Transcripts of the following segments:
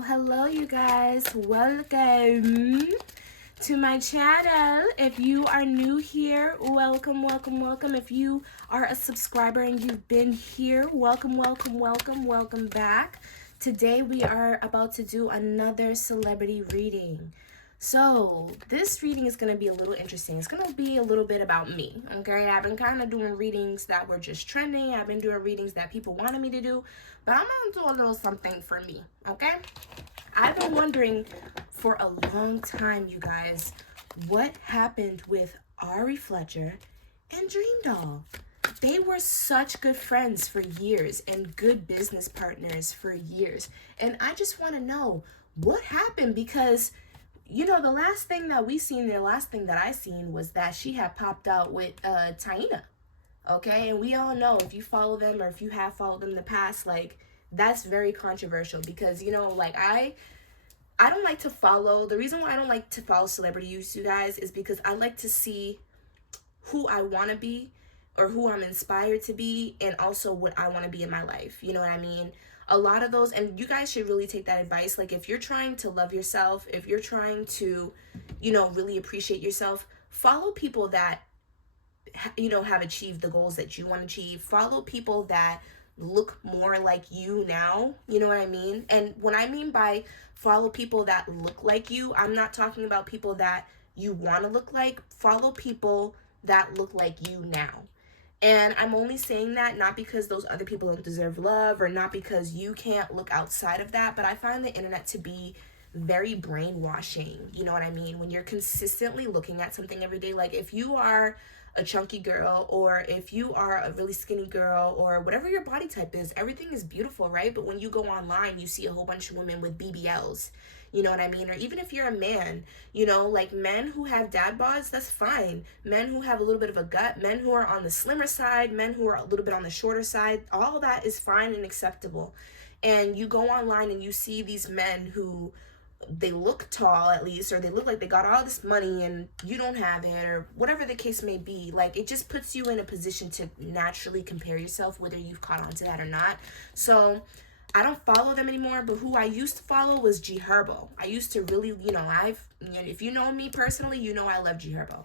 Hello you guys. Welcome to my channel. If you are new here, welcome. If you are a subscriber and you've been here, welcome back. Today we are about to do another celebrity reading. So this reading is going to be a little interesting. It's going to be a little bit about me, okay? I've been kind of doing readings that were just trending. I've been doing readings that people wanted me to do, but I'm going to do a little something for me, okay? I've been wondering for a long time, you guys, what happened with Ari Fletcher and Dream Doll. They were such good friends for years and good business partners for years. And I just want to know what happened, because you know, the last thing that we seen, the last thing that I seen was that she had popped out with Taina. Okay, and we all know, if you follow them or if you have followed them in the past, like, that's very controversial, because, you know, like, I don't like to follow, the reason why I don't like to follow celebrities, you guys, is because I like to see who I want to be or who I'm inspired to be, and also what I want to be in my life. You know what I mean? A lot of those, and you guys should really take that advice. Like, if you're trying to love yourself, if you're trying to, you know, really appreciate yourself, follow people that, you know, have achieved the goals that you want to achieve. Follow people that look more like you now. You know what I mean? And when I mean by follow people that look like you, I'm not talking about people that you want to look like. Follow people that look like you now. And I'm only saying that not because those other people don't deserve love, or not because you can't look outside of that, but I find the internet to be very brainwashing. You know what I mean? When you're consistently looking at something every day, like if you are a chunky girl, or if you are a really skinny girl, or whatever your body type is, everything is beautiful, right? But when you go online, you see a whole bunch of women with BBLs. You know what I mean? Or even if you're a man, you know, like men who have dad bods, that's fine. Men who have a little bit of a gut, men who are on the slimmer side, men who are a little bit on the shorter side, all that is fine and acceptable. And you go online and you see these men who, they look tall at least, or they look like they got all this money and you don't have it, or whatever the case may be. Like, it just puts you in a position to naturally compare yourself, whether you've caught on to that or not. So I don't follow them anymore, but who I used to follow was G Herbo. I used to really, you know, if you know me personally, you know I love G Herbo.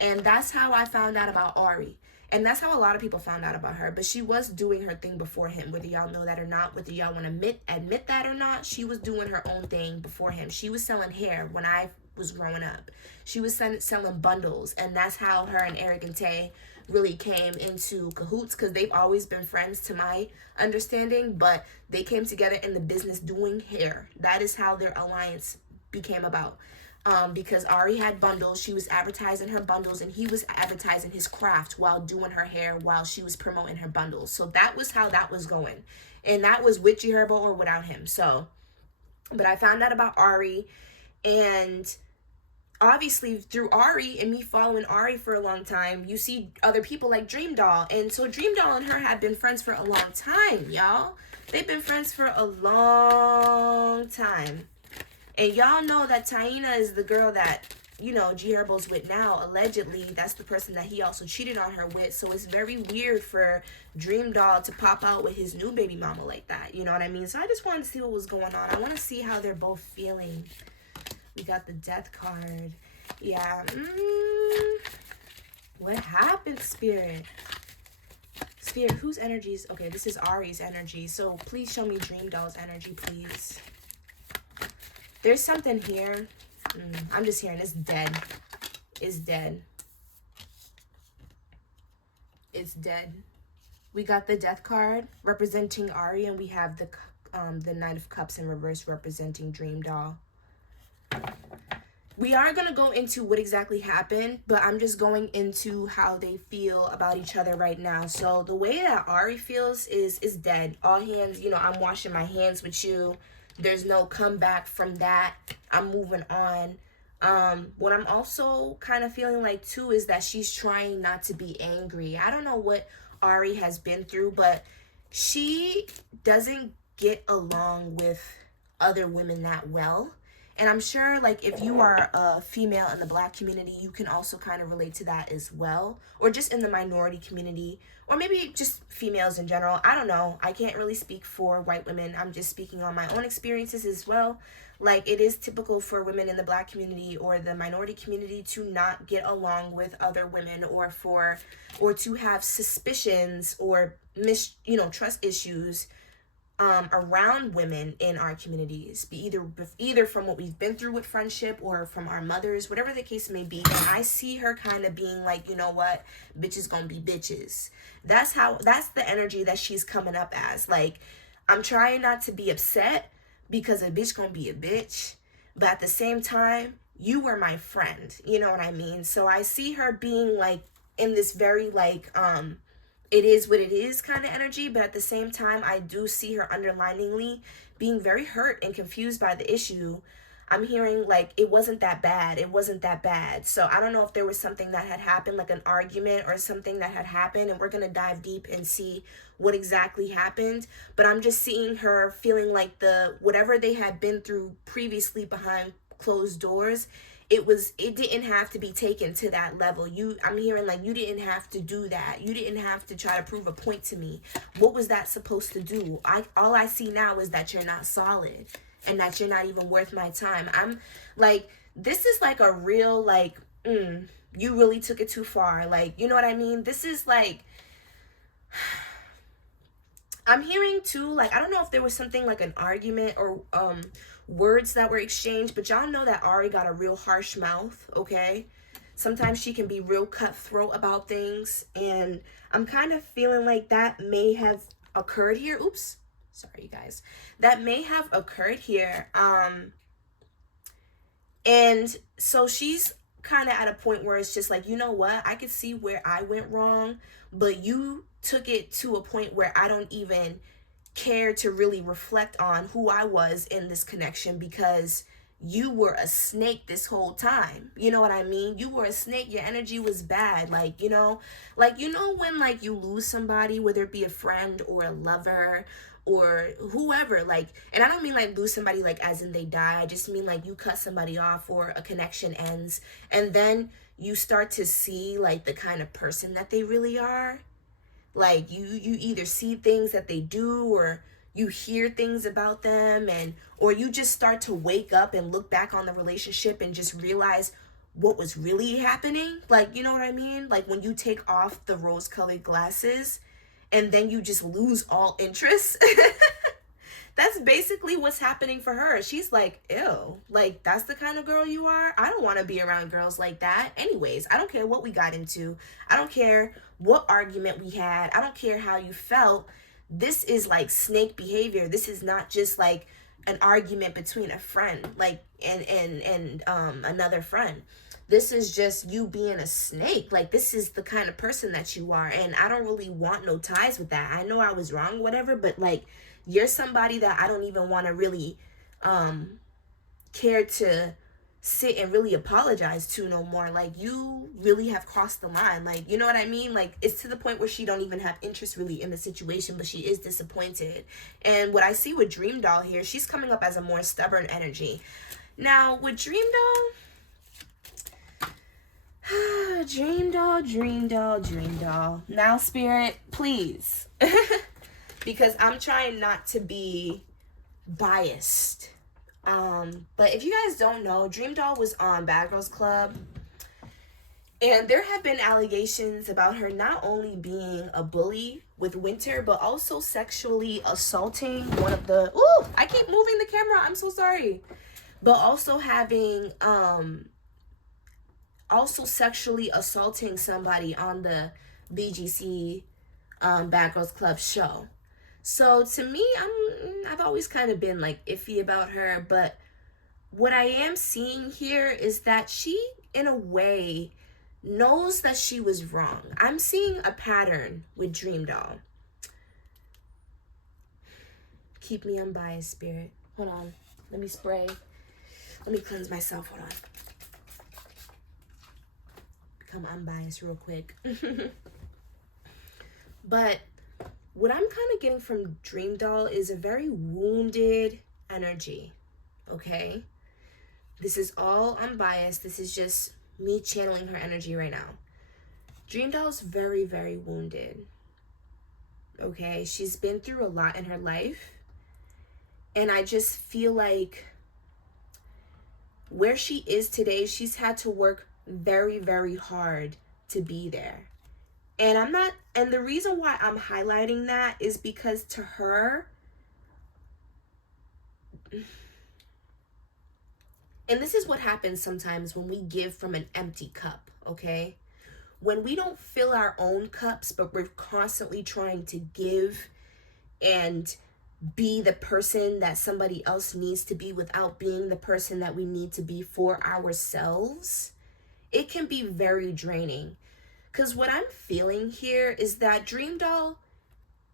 And that's how I found out about Ari. And that's how a lot of people found out about her. But she was doing her thing before him, whether y'all know that or not, whether y'all want to admit that or not. She was doing her own thing before him. She was selling hair when I was growing up. She was selling bundles. And that's how her and Eric and Tay really came into cahoots, because they've always been friends to my understanding, but they came together in the business doing hair. That is how their alliance became about. Because Ari had bundles, she was advertising her bundles, and he was advertising his craft while doing her hair, while she was promoting her bundles. So that was how that was going, and that was with G Herbo or without him. So, but I found out about Ari, and obviously through Ari and me following Ari for a long time, you see other people like Dream Doll. And so Dream Doll and her have been friends for a long time, y'all. They've been friends for a long time. And y'all know that Taina is the girl that, you know, G Herbo's with now. Allegedly, that's the person that he also cheated on her with. So it's very weird for Dream Doll to pop out with his new baby mama like that. You know what I mean? So I just wanted to see what was going on. I want to see how they're both feeling. We got the death card. Yeah. What happened, Spirit? Spirit, whose energies? Okay, this is Ari's energy. So please show me Dream Doll's energy, please. There's something here. I'm just hearing it's dead. It's dead. It's dead. We got the death card representing Ari, and we have the Knight of Cups in reverse representing Dream Doll. We are going to go into what exactly happened, but I'm just going into how they feel about each other right now. So the way that Ari feels is dead. All hands, you know, I'm washing my hands with you. There's no comeback from that. I'm moving on. What I'm also kind of feeling like too is that she's trying not to be angry. I don't know what Ari has been through, but she doesn't get along with other women that well. And I'm sure, like, if you are a female in the Black community, you can also kind of relate to that as well. Or just in the minority community. Or maybe just females in general. I don't know. I can't really speak for white women. I'm just speaking on my own experiences as well. Like, it is typical for women in the Black community or the minority community to not get along with other women, or to have suspicions or trust issues around women in our communities, be either from what we've been through with friendship or from our mothers, whatever the case may be. And I see her kind of being like, you know what, bitches gonna be bitches. That's the energy that she's coming up as. Like, I'm trying not to be upset because a bitch gonna be a bitch, but at the same time, you were my friend, you know what I mean? So I see her being like in this very like it is what it is kind of energy, but at the same time, I do see her underliningly being very hurt and confused by the issue. I'm hearing like it wasn't that bad. It wasn't that bad. So I don't know if there was something that had happened, like an argument or something that had happened, and we're going to dive deep and see what exactly happened. But I'm just seeing her feeling like whatever they had been through previously behind closed doors, it didn't have to be taken to that level. I'm hearing like you didn't have to do that. You didn't have to try to prove a point to me. What was that supposed to do? All I see now is that you're not solid and that you're not even worth my time. I'm like, this is like a real like you really took it too far. Like, you know what I mean? This is like I'm hearing too, like, I don't know if there was something like an argument or words that were exchanged, but y'all know that Ari got a real harsh mouth, okay? Sometimes she can be real cutthroat about things, and I'm kind of feeling like that may have occurred here. Oops, sorry, you guys. That may have occurred here. And so she's kind of at a point where it's just like, you know what? I could see where I went wrong, but you took it to a point where I don't even care to really reflect on who I was in this connection, because you were a snake this whole time. You know what I mean? You were a snake. Your energy was bad. Like, when like you lose somebody, whether it be a friend or a lover or whoever, like, and I don't mean like lose somebody like as in they die. I just mean like you cut somebody off or a connection ends, and then you start to see like the kind of person that they really are. Like you either see things that they do, or you hear things about them, or you just start to wake up and look back on the relationship and just realize what was really happening. Like, you know what I mean? Like when you take off the rose-colored glasses and then you just lose all interest. That's basically what's happening for her. She's like, ew, like that's the kind of girl you are? I don't want to be around girls like that. Anyways, I don't care what we got into. I don't care what argument we had. I don't care how you felt. This is like snake behavior. This is not just like an argument between a friend, like and another friend. This is just you being a snake. Like, this is the kind of person that you are, and I don't really want no ties with that. I know I was wrong, whatever, but like, you're somebody that I don't even want to really care to sit and really apologize to no more. Like, you really have crossed the line. Like, you know what I mean? Like, it's to the point where she don't even have interest really in the situation, but she is disappointed. And what I see with Dream Doll here, she's coming up as a more stubborn energy. Now, with Dream Doll, Dream Doll. Now, Spirit, please. Because I'm trying not to be biased. But if you guys don't know, Dream Doll was on Bad Girls Club. And there have been allegations about her not only being a bully with Winter, but also sexually assaulting one of the... Ooh, I keep moving the camera. I'm so sorry. But also having... also sexually assaulting somebody on the BGC Bad Girls Club show. So to me, I've always kind of been like iffy about her, but what I am seeing here is that she, in a way, knows that she was wrong. I'm seeing a pattern with Dream Doll. Keep me unbiased, Spirit. Hold on. Let me spray. Let me cleanse myself. Hold on. Become unbiased real quick. But what I'm kind of getting from Dream Doll is a very wounded energy, okay? This is all unbiased. This is just me channeling her energy right now. Dream Doll's very, very wounded. Okay? She's been through a lot in her life. And I just feel like where she is today, she's had to work very, very hard to be there. And the reason why I'm highlighting that is because to her, and this is what happens sometimes when we give from an empty cup, okay? When we don't fill our own cups, but we're constantly trying to give and be the person that somebody else needs to be without being the person that we need to be for ourselves, it can be very draining. Because what I'm feeling here is that Dream Doll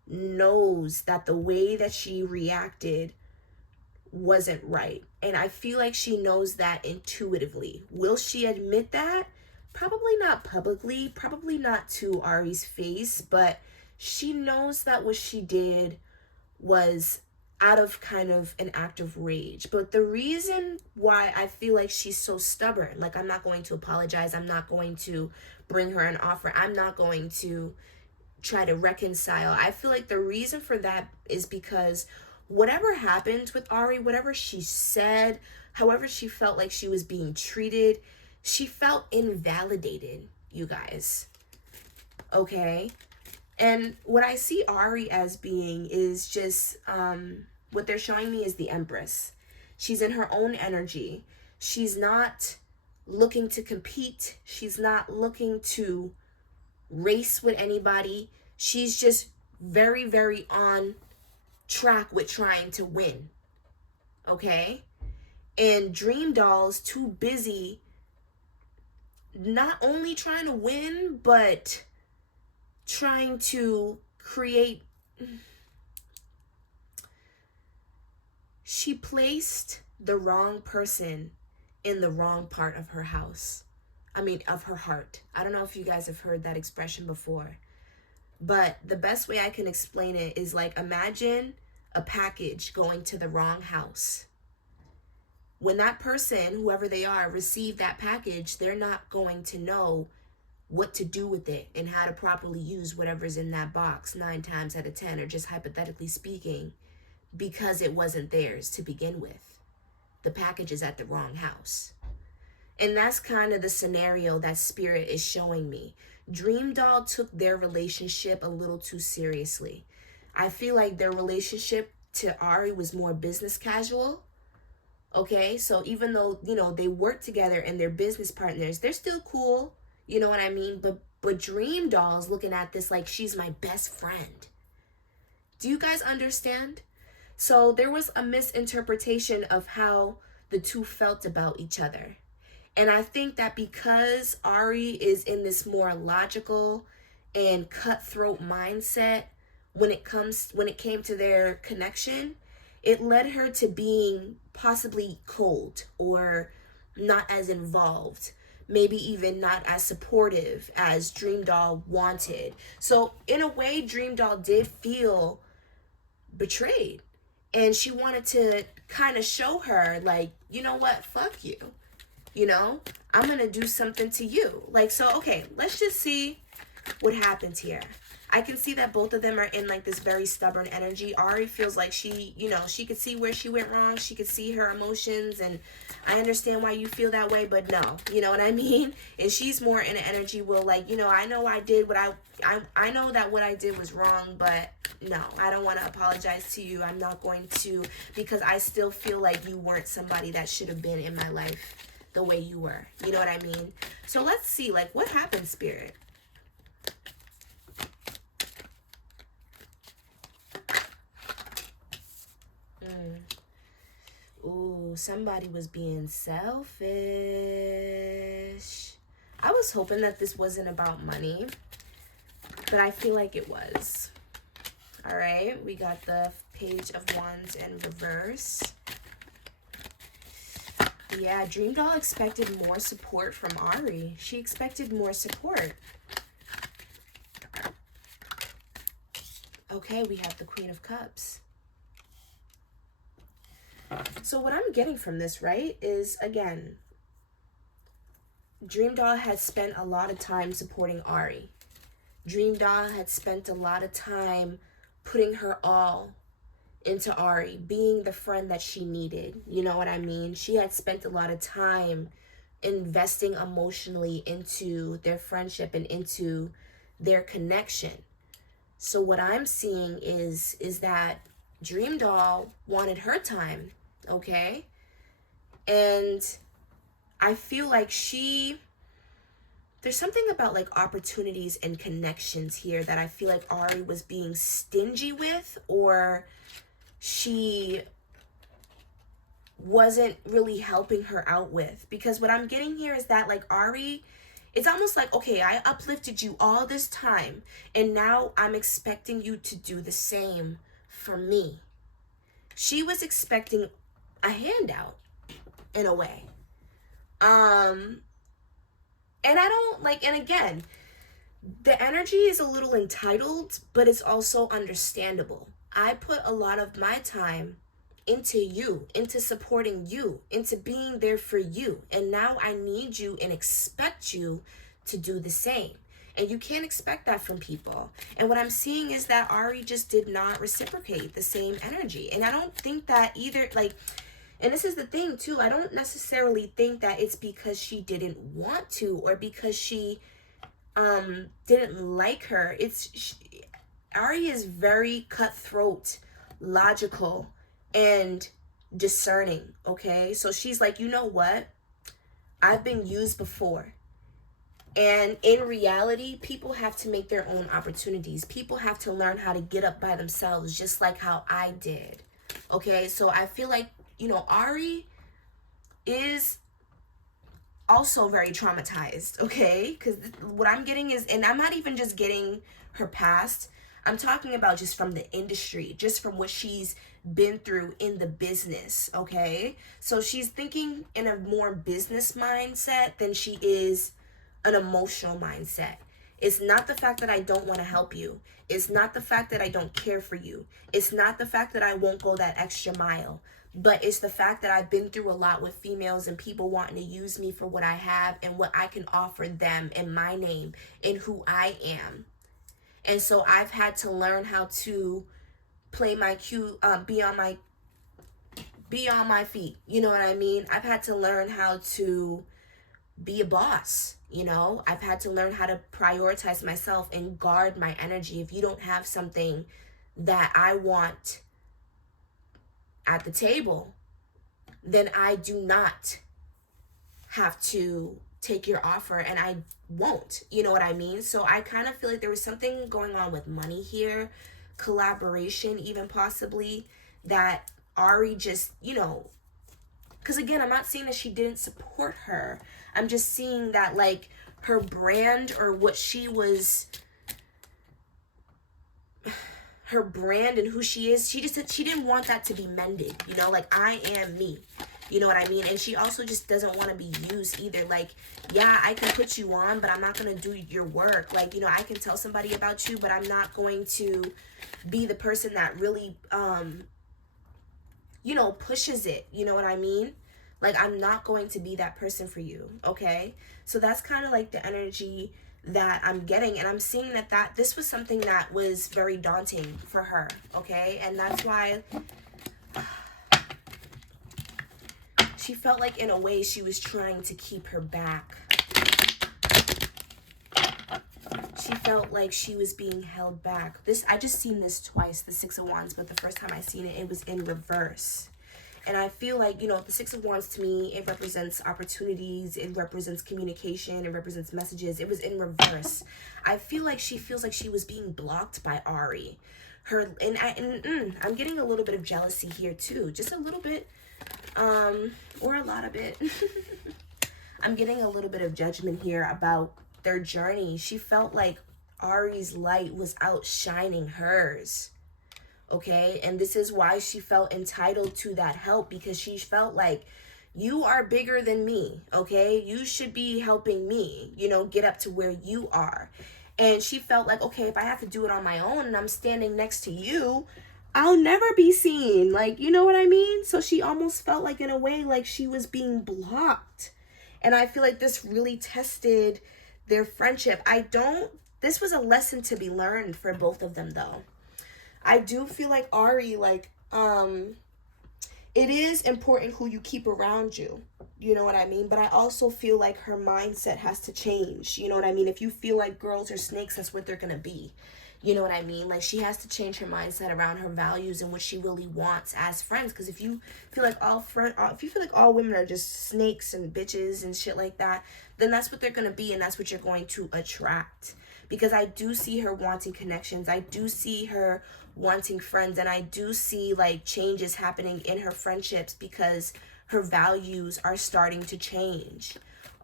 knows that the way that she reacted wasn't right. And I feel like she knows that intuitively. Will she admit that? Probably not publicly, probably not to Ari's face, but she knows that what she did was out of kind of an act of rage. But the reason why I feel like she's so stubborn, like I'm not going to apologize, I'm not going to bring her an offer, I'm not going to try to reconcile. I feel like the reason for that is because whatever happened with Ari, whatever she said, however she felt like she was being treated, she felt invalidated, you guys. Okay? And what I see Ari as being is just, what they're showing me is the Empress. She's in her own energy. She's not looking to compete. She's not looking to race with anybody. She's just very, very on track with trying to win. Okay? And Dream Doll's too busy not only trying to win, but trying to create. She placed the wrong person in the wrong part of her house. I mean, of her heart. I don't know if you guys have heard that expression before, but the best way I can explain it is like, imagine a package going to the wrong house. When that person, whoever they are, receive that package, they're not going to know what to do with it and how to properly use whatever's in that box 9 times out of 10, or just hypothetically speaking, because it wasn't theirs to begin with. The package is at the wrong house. And that's kind of the scenario that Spirit is showing me. Dream Doll took their relationship a little too seriously. I feel like their relationship to Ari was more business casual. Okay, so even though, you know, they work together and they're business partners, they're still cool. You know what I mean? But Dream Doll's looking at this like she's my best friend. Do you guys understand? So there was a misinterpretation of how the two felt about each other. And I think that because Ari is in this more logical and cutthroat mindset when it came to their connection, it led her to being possibly cold or not as involved, maybe even not as supportive as Dream Doll wanted. So in a way, Dream Doll did feel betrayed. And she wanted to kind of show her, like, you know what, fuck you. You know, I'm going to do something to you. Like, so, okay, let's just see what happens here. I can see that both of them are in like this very stubborn energy. Ari feels like she, you know, she could see where she went wrong. She could see her emotions, and I understand why you feel that way, but no, you know what I mean? And she's more in an energy will, like, you know, I know I did what I know that what I did was wrong, but no, I don't want to apologize to you. I'm not going to, because I still feel like you weren't somebody that should have been in my life the way you were. You know what I mean? So let's see, like, what happened, Spirit? Ooh, somebody was being selfish. I was hoping that this wasn't about money, but I feel like it was. All right, we got the Page of Wands in reverse. Yeah, Dream Doll expected more support from Ari. She expected more support. Okay, we have the Queen of Cups. So what I'm getting from this, right, is, again, Dream Doll had spent a lot of time supporting Ari. Dream Doll had spent a lot of time putting her all into Ari, being the friend that she needed. You know what I mean? She had spent a lot of time investing emotionally into their friendship and into their connection. So what I'm seeing is that Dream Doll wanted her time, okay? And I feel like there's something about like opportunities and connections here that I feel like Ari was being stingy with, or she wasn't really helping her out with. Because what I'm getting here is that like Ari, it's almost like, okay, I uplifted you all this time and now I'm expecting you to do the same for me. She was expecting a handout in a way. And I don't like, and again, the energy is a little entitled, but it's also understandable. I put a lot of my time into you, into supporting you, into being there for you. And now I need you and expect you to do the same. And you can't expect that from people. And what I'm seeing is that Ari just did not reciprocate the same energy. And I don't think that either, like, and this is the thing too, I don't necessarily think that it's because she didn't want to or because she didn't like her. Ari is very cutthroat, logical, and discerning, okay? So she's like, you know what? I've been used before. And in reality, people have to make their own opportunities. People have to learn how to get up by themselves, just like how I did. Okay, so I feel like, you know, Ari is also very traumatized, okay? Because what I'm getting is, and I'm not even just getting her past, I'm talking about just from the industry, just from what she's been through in the business, okay? So she's thinking in a more business mindset than she is an emotional mindset. It's not the fact that I don't want to help you. It's not the fact that I don't care for you. It's not the fact that I won't go that extra mile. But it's the fact that I've been through a lot with females and people wanting to use me for what I have and what I can offer them in my name and who I am. And so I've had to learn how to play my cue, be on my feet. You know what I mean? I've had to learn how to be a boss. You know, I've had to learn how to prioritize myself and guard my energy. If you don't have something that I want at the table, then I do not have to take your offer, and I won't. You know what I mean? So I kind of feel like there was something going on with money here, collaboration even possibly, that Ari just, you know, because again, I'm not saying that she didn't support her. I'm just seeing that like her brand or what she was, her brand and who she is, she didn't want that to be mended, you know, like I am me, you know what I mean? And she also just doesn't want to be used either. Like, yeah, I can put you on, but I'm not going to do your work. Like, you know, I can tell somebody about you, but I'm not going to be the person that really, you know, pushes it, you know what I mean? Like, I'm not going to be that person for you, okay? So that's kind of like the energy that I'm getting, and I'm seeing that this was something that was very daunting for her, okay? And that's why she felt like in a way she was trying to keep her back. She felt like she was being held back. I just seen this twice, the Six of Wands, but the first time I seen it, it was in reverse. And I feel like, you know, the Six of Wands to me, it represents opportunities, it represents communication, it represents messages. It was in reverse. I feel like she feels like she was being blocked by Ari. I'm getting a little bit of jealousy here too, just a little bit, or a lot of it. I'm getting a little bit of judgment here about their journey. She felt like Ari's light was outshining hers. Okay, and this is why she felt entitled to that help, because she felt like, you are bigger than me, okay? You should be helping me, you know, get up to where you are. And she felt like, okay, if I have to do it on my own and I'm standing next to you, I'll never be seen. Like, you know what I mean? So she almost felt like, in a way, like she was being blocked. And I feel like this really tested their friendship. This was a lesson to be learned for both of them, though. I do feel like Ari, like, it is important who you keep around you. You know what I mean? But I also feel like her mindset has to change. You know what I mean? If you feel like girls are snakes, that's what they're going to be. You know what I mean? Like, she has to change her mindset around her values and what she really wants as friends. Because if you feel like all women are just snakes and bitches and shit like that, then that's what they're going to be, and that's what you're going to attract. Because I do see her wanting connections. I do see her wanting friends, and I do see like changes happening in her friendships because her values are starting to change.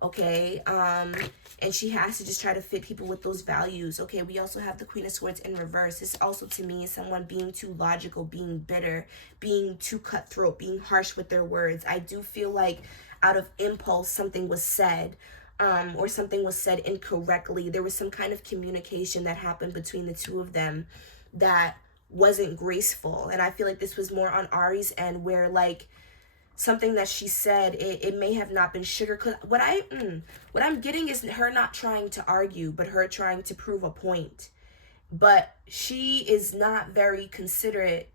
Okay, and she has to just try to fit people with those values. Okay, we also have the Queen of Swords in reverse. This also, to me, is someone being too logical, being bitter, being too cutthroat, being harsh with their words. I do feel like out of impulse something was said, or something was said incorrectly. There was some kind of communication that happened between the two of them that wasn't graceful. And I feel like this was more on Ari's end, where like something that she said, it may have not been sugar. Cause what I'm getting is her not trying to argue, but her trying to prove a point. But she is not very considerate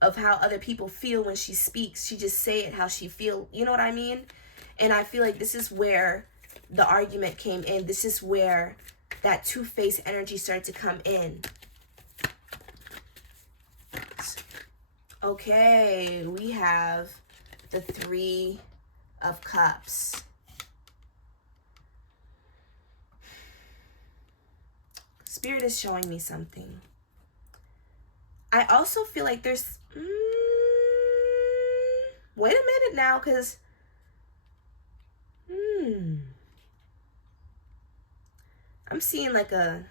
of how other people feel when she speaks. She just say it how she feel. You know what I mean? And I feel like this is where the argument came in. This is where that two-faced energy started to come in. Okay, we have the Three of Cups. Spirit is showing me something. I also feel like there's... wait a minute now, because... I'm seeing like a...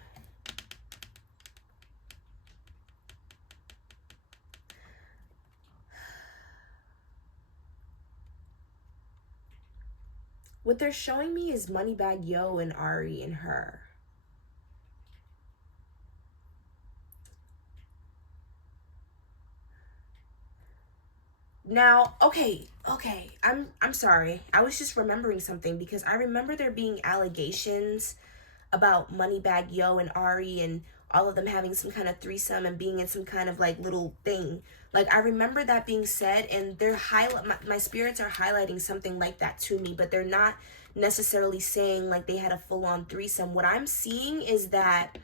What they're showing me is Moneybag Yo and Ari and her. Now, okay, I'm sorry. I was just remembering something, because I remember there being allegations about Moneybag Yo and Ari and all of them having some kind of threesome and being in some kind of like little thing. Like, I remember that being said, and they're my spirits are highlighting something like that to me, but they're not necessarily saying like they had a full-on threesome. What I'm seeing is that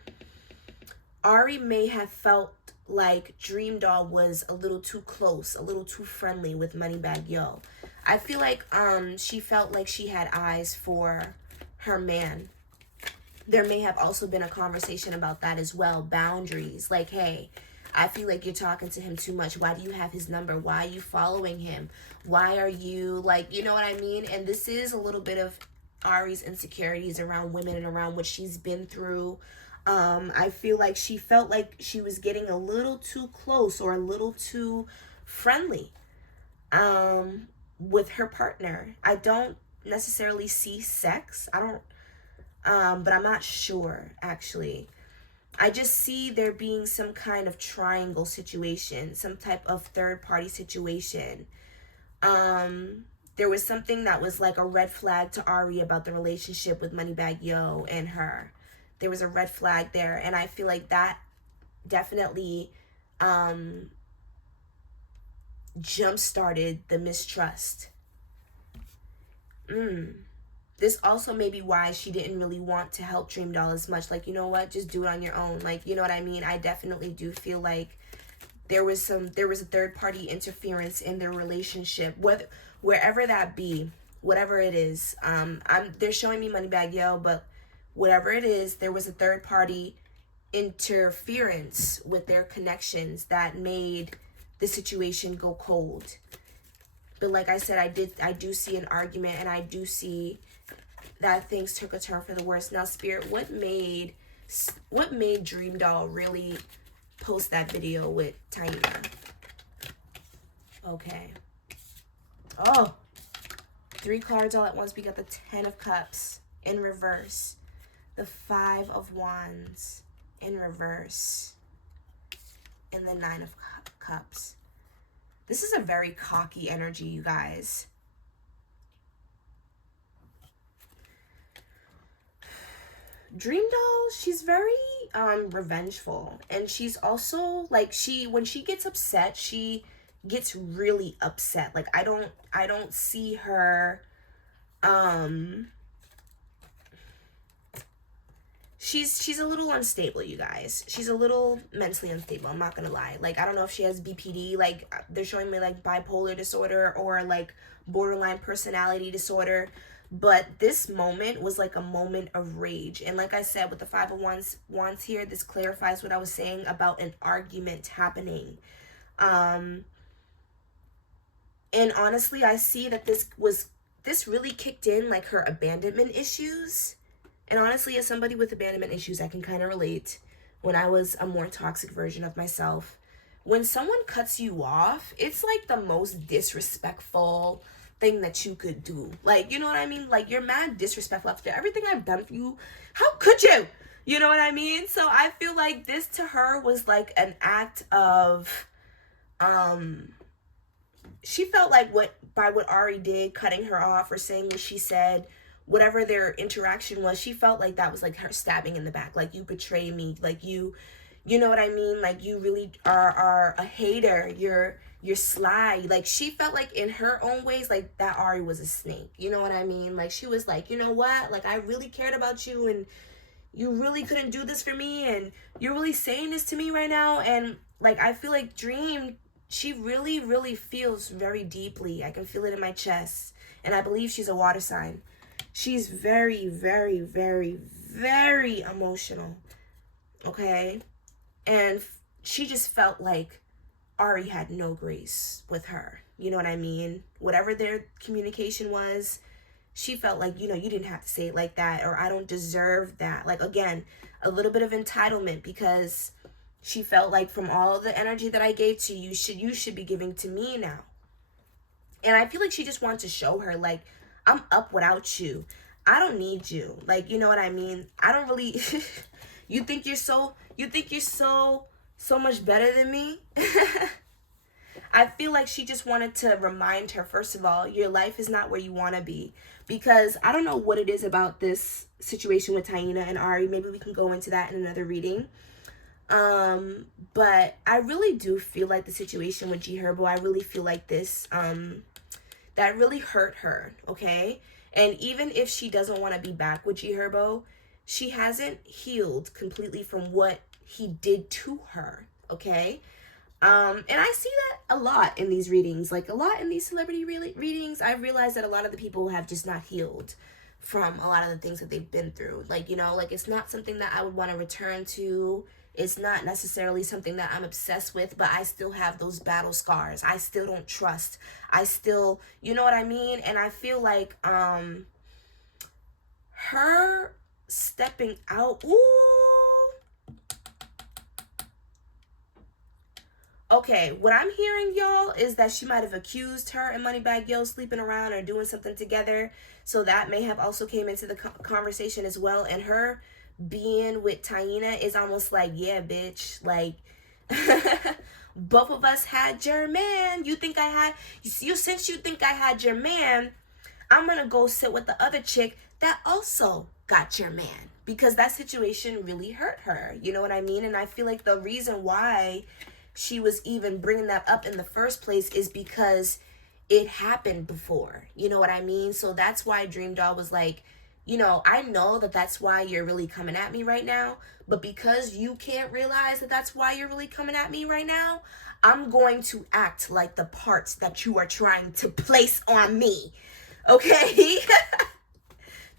Ari may have felt like Dream Doll was a little too close, a little too friendly with Moneybag Yo. I feel like she felt like she had eyes for her man. There may have also been a conversation about that as well. Boundaries. Like, hey, I feel like you're talking to him too much. Why do you have his number? Why are you following him? Why are you, like, you know what I mean? And this is a little bit of Ari's insecurities around women and around what she's been through. I feel like she felt like she was getting a little too close or a little too friendly with her partner. I don't necessarily see sex. I don't, but I'm not sure, actually. I just see there being some kind of triangle situation, some type of third-party situation. There was something that was like a red flag to Ari about the relationship with Moneybag Yo and her. There was a red flag there, and I feel like that definitely jump-started the mistrust. This also may be why she didn't really want to help Dream Doll as much. Like, you know what? Just do it on your own. Like, you know what I mean? I definitely do feel like there was a third-party interference in their relationship, wherever that be, whatever it is. They're showing me Moneybag Yo, but whatever it is, there was a third-party interference with their connections that made the situation go cold. But like I said, I do see an argument, and I do see that things took a turn for the worse. Now, Spirit, what made Dream Doll really post that video with Taina? Okay. Oh, 3 cards all at once. We got the 10 of Cups in reverse, the 5 of Wands in reverse, and the 9 of Cups. This is a very cocky energy, you guys. Dream Doll, she's very revengeful, and she's also like, when she gets upset, she gets really upset. Like I don't see her she's a little unstable, you guys. She's a little mentally unstable, I'm not gonna lie. Like I don't know if she has BPD, like they're showing me like bipolar disorder or like borderline personality disorder. But this moment was like a moment of rage. And like I said, with the Five of Wands here, this clarifies what I was saying about an argument happening. And honestly, I see that this really kicked in like her abandonment issues. And honestly, as somebody with abandonment issues, I can kind of relate. When I was a more toxic version of myself, when someone cuts you off, it's like the most disrespectful thing that you could do. Like, you know what I mean? Like, you're mad disrespectful after everything I've done for you. How could you? You know what I mean? So I feel like this to her was like an act of, she felt like what Ari did, cutting her off or saying what she said, whatever their interaction was, she felt like that was like her stabbing in the back. Like, you betrayed me. Like, you know what I mean? Like, you really are a hater. You're sly. Like, she felt like in her own ways, like that Ari was a snake. You know what I mean? Like, she was like, you know what? Like, I really cared about you, and you really couldn't do this for me, and you're really saying this to me right now. And like, I feel like Dream, she really, really feels very deeply. I can feel it in my chest. And I believe she's a water sign. She's very, very, very, very emotional. Okay? And she just felt like Ari had no grace with her. You know what I mean? Whatever their communication was, she felt like, you know, you didn't have to say it like that, or I don't deserve that. Like, again, a little bit of entitlement, because she felt like from all the energy that I gave to you, you should be giving to me now. And I feel like she just wanted to show her, like, I'm up without you. I don't need you. Like, you know what I mean? I don't really you think you're so much better than me? I feel like she just wanted to remind her, first of all, your life is not where you want to be. Because I don't know what it is about this situation with Taina and Ari. Maybe we can go into that in another reading. But I really do feel like the situation with G Herbo, I really feel like this, that really hurt her, okay? And even if she doesn't want to be back with G Herbo, she hasn't healed completely from what he did to her, okay? And I see that a lot in these readings, like a lot in these celebrity readings. I've realized that a lot of the people have just not healed from a lot of the things that they've been through. Like, you know, like, it's not something that I would want to return to. It's not necessarily something that I'm obsessed with, but I still have those battle scars. I still don't trust. I still, you know what I mean? And I feel like her stepping out, okay, what I'm hearing, y'all, is that she might have accused her and Moneybagg Yo sleeping around or doing something together. So that may have also came into the conversation as well. And her being with Taina is almost like, yeah, bitch, like, both of us had your man. Since you think I had your man, I'm gonna go sit with the other chick that also got your man, because that situation really hurt her. You know what I mean? And I feel like the reason why she was even bringing that up in the first place is because it happened before. You know what I mean? So that's why Dream Doll was like, you know, I know that that's why you're really coming at me right now, but because you can't realize that that's why you're really coming at me right now, I'm going to act like the parts that you are trying to place on me. Okay?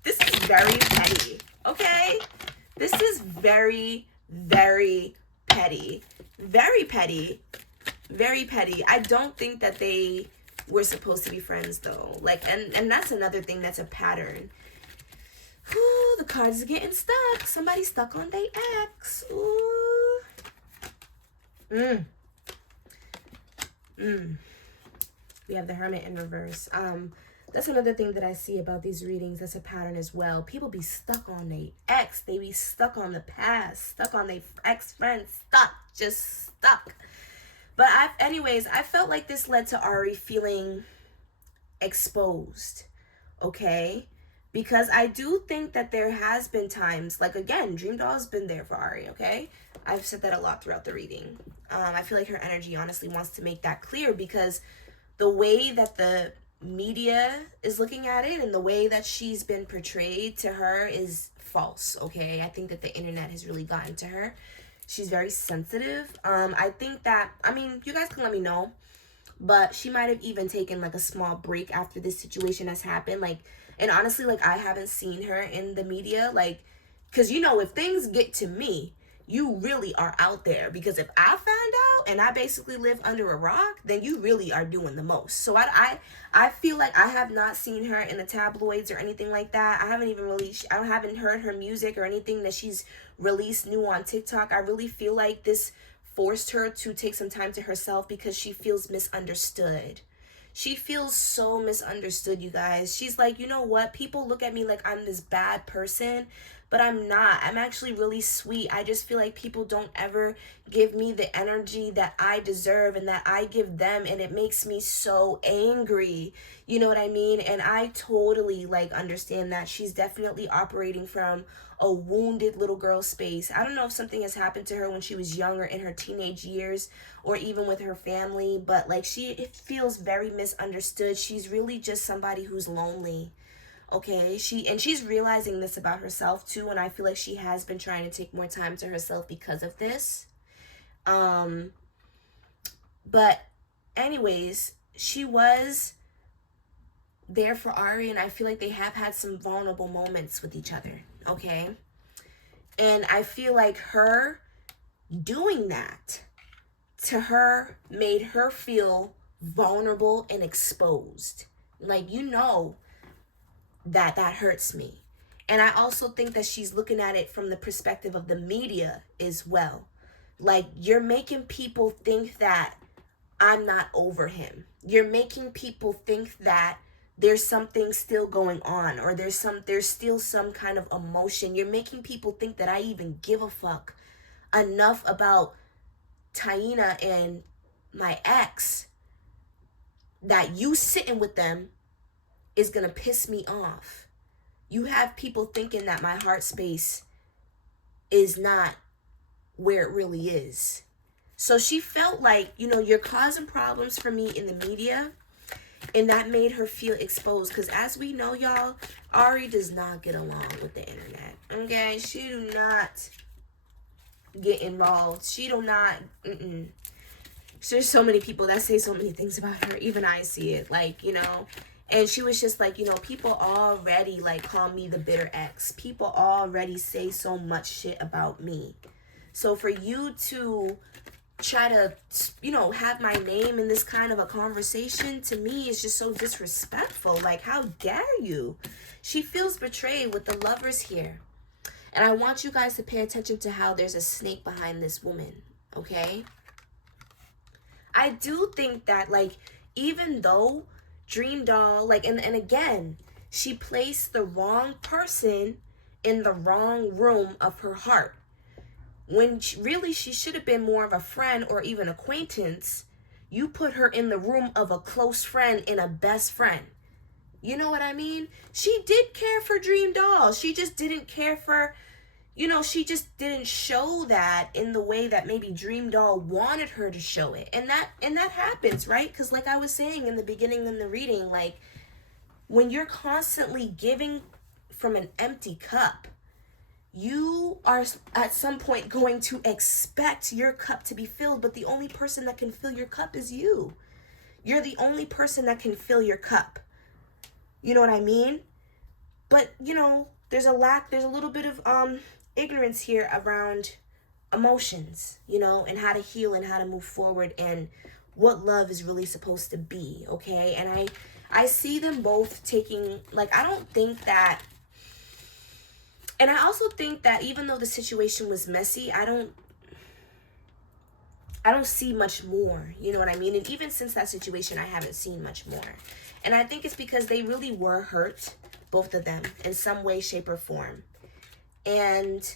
This is very petty. Okay? This is very, very petty. Very petty. Very petty. I don't think that they were supposed to be friends, though. Like, and that's another thing that's a pattern. Ooh, the cards are getting stuck. Somebody's stuck on their ex. Ooh. We have the Hermit in reverse. That's another thing that I see about these readings. That's a pattern as well. People be stuck on their ex. They be stuck on the past. Stuck on their ex-friends. Stuck. Just stuck. But anyways, I felt like this led to Ari feeling exposed, okay? Because I do think that there has been times, like, again, Dream Doll's been there for Ari, okay? I've said that a lot throughout the reading. I feel like her energy honestly wants to make that clear, because the way that the media is looking at it and the way that she's been portrayed to her is false, okay? I think that the internet has really gotten to her. She's very sensitive. I think that, I mean, you guys can let me know, but she might have even taken like a small break after this situation has happened. Like, and honestly, like, I haven't seen her in the media, like, because, you know, if things get to me, you really are out there. Because if I found out and I basically live under a rock, then you really are doing the most. So I feel like I have not seen her in the tabloids or anything like that. I haven't heard her music or anything that she's released new on TikTok. I really feel like this forced her to take some time to herself because she feels misunderstood. She feels so misunderstood, you guys. She's like, you know what? People look at me like I'm this bad person, but I'm not. I'm actually really sweet. I just feel like people don't ever give me the energy that I deserve and that I give them, and it makes me so angry. You know what I mean? And I totally, like, understand that. She's definitely operating from a wounded little girl space. I don't know if something has happened to her when she was younger in her teenage years or even with her family, but like, it feels very misunderstood. She's really just somebody who's lonely. Okay, she's realizing this about herself too, and I feel like she has been trying to take more time to herself because of this. But anyways, she was there for Ari, and I feel like they have had some vulnerable moments with each other, okay? And I feel like her doing that to her made her feel vulnerable and exposed. Like, you know, that hurts me. And I also think that she's looking at it from the perspective of the media as well. Like, you're making people think that I'm not over him. You're making people think that there's something still going on, or there's still some kind of emotion. You're making people think that I even give a fuck enough about Taina and my ex that you sitting with them is gonna piss me off. You have people thinking that my heart space is not where it really is. So she felt like, you know, you're causing problems for me in the media, and that made her feel exposed. Because as we know, y'all, Ari does not get along with the internet. Okay? She do not get involved. She do not, There's so many people that say so many things about her. Even I see it. Like, you know, and she was just like, you know, people already, like, call me the bitter ex. People already say so much shit about me. So for you to try to, you know, have my name in this kind of a conversation, to me is just so disrespectful. Like, how dare you? She feels betrayed with the lovers here. And I want you guys to pay attention to how there's a snake behind this woman, okay? I do think that, like, even though Dream Doll, like, and again, she placed the wrong person in the wrong room of her heart. When really she should have been more of a friend or even acquaintance. You put her in the room of a close friend and a best friend. You know what I mean? She did care for Dream Doll. She just didn't care for, you know, she just didn't show that in the way that maybe Dream Doll wanted her to show it. And that happens, right? Because like I was saying in the beginning in the reading, like, when you're constantly giving from an empty cup, you are at some point going to expect your cup to be filled, but the only person that can fill your cup is you. You're the only person that can fill your cup. You know what I mean? But, you know, there's a little bit of ignorance here around emotions, you know, and how to heal and how to move forward and what love is really supposed to be, okay? And I see them both taking, like, I don't think that, and I also think that even though the situation was messy, I don't see much more, you know what I mean? And even since that situation, I haven't seen much more. And I think it's because they really were hurt, both of them, in some way, shape, or form. And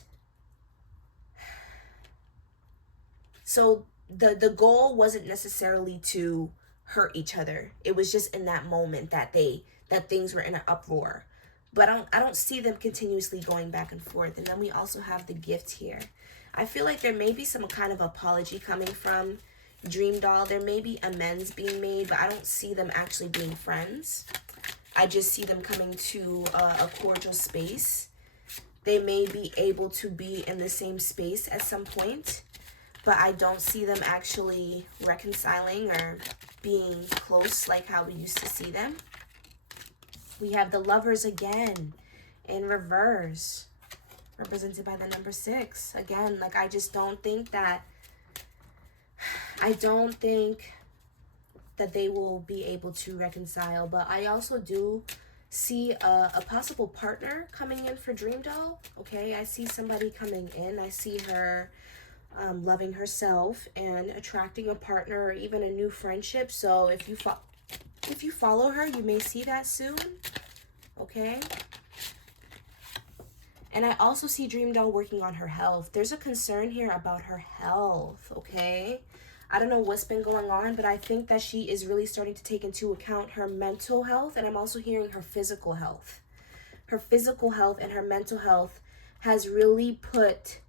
so the goal wasn't necessarily to hurt each other. It was just in that moment that things were in an uproar. But I don't see them continuously going back and forth. And then we also have the gift here. I feel like there may be some kind of apology coming from Dream Doll. There may be amends being made, but I don't see them actually being friends. I just see them coming to a cordial space. They may be able to be in the same space at some point, but I don't see them actually reconciling or being close like how we used to see them. We have the Lovers again in reverse, represented by the number 6. Again, like I don't think that they will be able to reconcile, but I also do see a possible partner coming in for Dream Doll. Okay, I see somebody coming in. I see her loving herself and attracting a partner or even a new friendship. So if you follow her, you may see that soon. Okay. And I also see Dream Doll working on her health. There's a concern here about her health. Okay. I don't know what's been going on, but I think that she is really starting to take into account her mental health, and I'm also hearing her physical health. Her physical health and her mental health has really put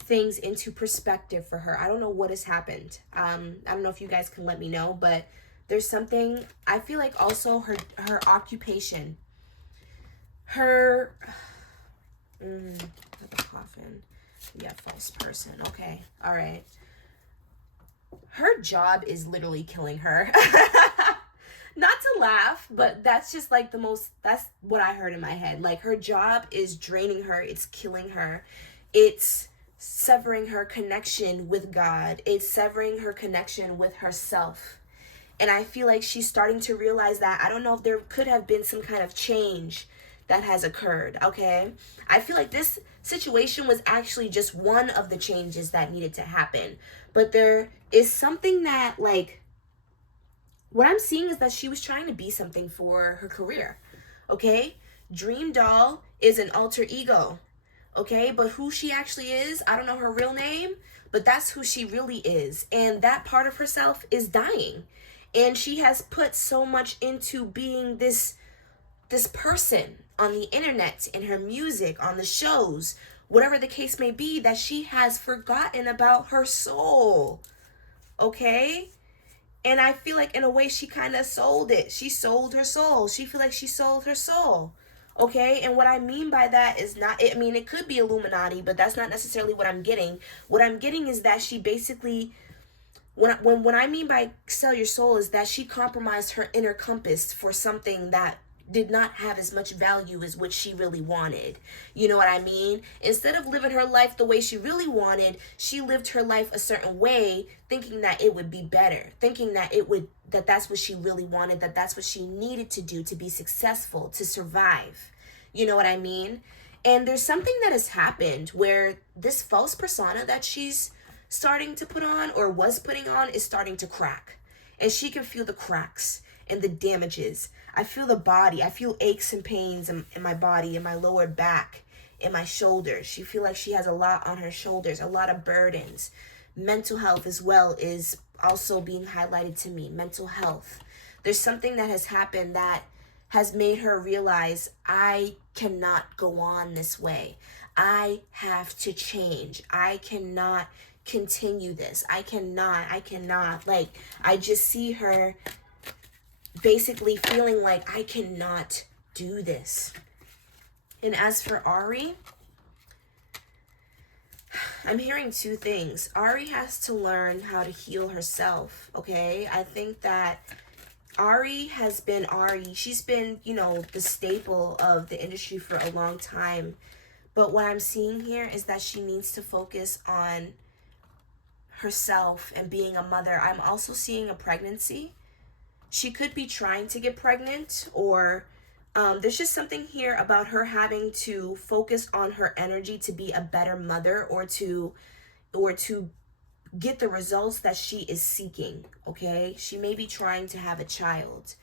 things into perspective for her. I don't know what has happened. I don't know if you guys can let me know, but there's something. I feel like also her occupation, her the coffin. Yeah, false person. Okay, all right. Her job is literally killing her. Not to laugh, but that's just like that's what I heard in my head. Like her job is draining her. It's killing her. It's severing her connection with God. It's severing her connection with herself. And I feel like she's starting to realize that. I don't know if there could have been some kind of change that has occurred, okay? I feel like this situation was actually just one of the changes that needed to happen. But there is something that, like, what I'm seeing is that she was trying to be something for her career, okay? Dream Doll is an alter ego, okay? But who she actually is, I don't know her real name, but that's who she really is. And that part of herself is dying. And she has put so much into being this person on the internet, in her music, on the shows, whatever the case may be, that she has forgotten about her soul, okay? And I feel like in a way she kind of sold it. She sold her soul. She feel like she sold her soul, okay? And what I mean by that is not, I mean, it could be Illuminati, but that's not necessarily what I'm getting. What I'm getting is that she basically, when I mean by sell your soul, is that she compromised her inner compass for something that did not have as much value as what she really wanted. You know what I mean? Instead of living her life the way she really wanted, she lived her life a certain way, thinking that it would be better, thinking that that's what she really wanted, that's what she needed to do to be successful, to survive. You know what I mean? And there's something that has happened where this false persona that she's starting to put on, or was putting on, is starting to crack. And she can feel the cracks and the damages. I feel the body. I feel aches and pains in my body, in my lower back, in my shoulders. She feels like she has a lot on her shoulders, a lot of burdens. Mental health as well is also being highlighted to me. Mental health. There's something that has happened that has made her realize, I cannot go on this way. I have to change. I cannot continue this. I cannot. Like, I just see her basically feeling like, I cannot do this. And as for Ari, I'm hearing two things. Ari has to learn how to heal herself, okay? I think that Ari has been Ari. She's been, the staple of the industry for a long time. But what I'm seeing here is that she needs to focus on herself and being a mother. I'm also seeing a pregnancy. She could be trying to get pregnant, or there's just something here about her having to focus on her energy to be a better mother, or to get the results that she is seeking, okay? She may be trying to have a child,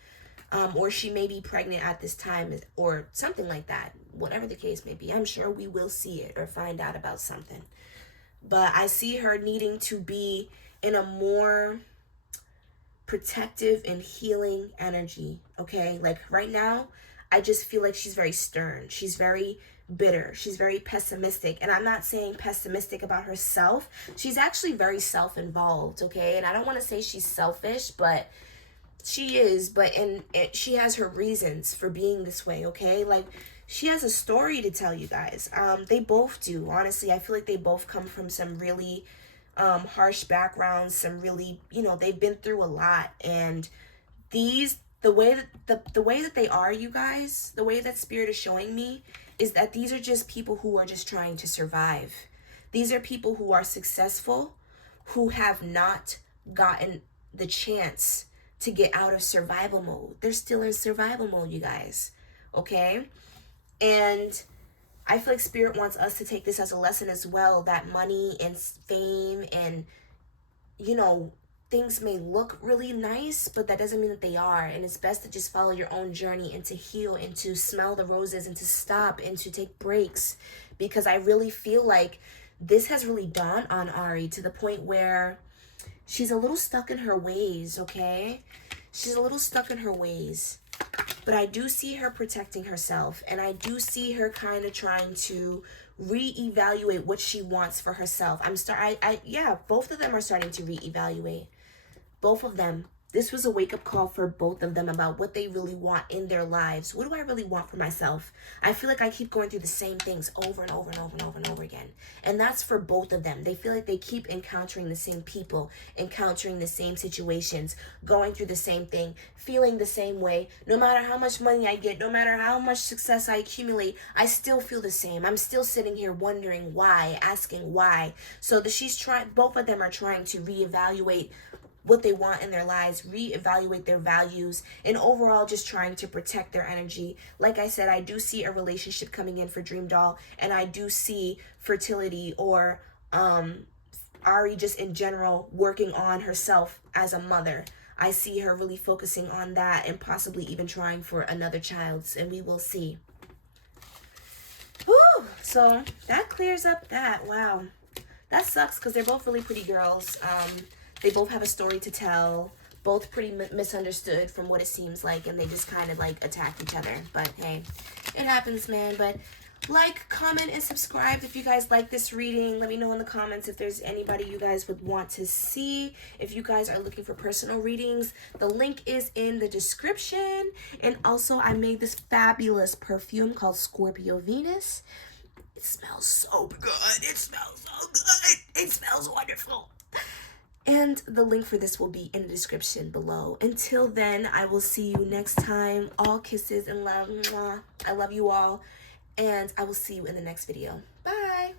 or she may be pregnant at this time, or something like that. Whatever the case may be, I'm sure we will see it or find out about something. But I see her needing to be in a more protective and healing energy, okay? Like right now, I just feel like she's very stern. She's very bitter. She's very pessimistic. And I'm not saying pessimistic about herself. She's actually very self-involved, okay? And I don't want to say she's selfish, but she is. But she has her reasons for being this way, okay? Like, she has a story to tell you guys. They both do. Honestly, I feel like they both come from some really harsh backgrounds, some really, they've been through a lot. And the way that they are, you guys, the way that Spirit is showing me is that these are just people who are just trying to survive. These are people who are successful, who have not gotten the chance to get out of survival mode. They're still in survival mode, you guys. Okay? And I feel like Spirit wants us to take this as a lesson as well, that money and fame and, things may look really nice, but that doesn't mean that they are. And it's best to just follow your own journey and to heal and to smell the roses and to stop and to take breaks. Because I really feel like this has really dawned on Ari to the point where she's a little stuck in her ways, okay? She's a little stuck in her ways. But I do see her protecting herself, and I do see her kind of trying to reevaluate what she wants for herself. Both of them are starting to reevaluate. Both of them. This was a wake-up call for both of them about what they really want in their lives. What do I really want for myself? I feel like I keep going through the same things over and over and over and over and over again. And that's for both of them. They feel like they keep encountering the same people, encountering the same situations, going through the same thing, feeling the same way. No matter how much money I get, no matter how much success I accumulate, I still feel the same. I'm still sitting here wondering why, asking why. So both of them are trying to reevaluate what they want in their lives, reevaluate their values, and overall just trying to protect their energy. Like I said, I do see a relationship coming in for Dream Doll, and I do see fertility or Ari just in general working on herself as a mother. I see her really focusing on that and possibly even trying for another child, and we will see. Whew, so that clears up that. Wow. That sucks because they're both really pretty girls. They both have a story to tell, both pretty misunderstood from what it seems like, and they just kind of like attack each other. But hey, it happens, man. But like, comment, and subscribe if you guys like this reading. Let me know in the comments if there's anybody you guys would want to see. If you guys are looking for personal readings, the link is in the description. And also, I made this fabulous perfume called Scorpio Venus. It smells so good. It smells so good. It smells wonderful. And the link for this will be in the description below. Until then, I will see you next time. All kisses and love. Mwah. I love you all. And I will see you in the next video. Bye.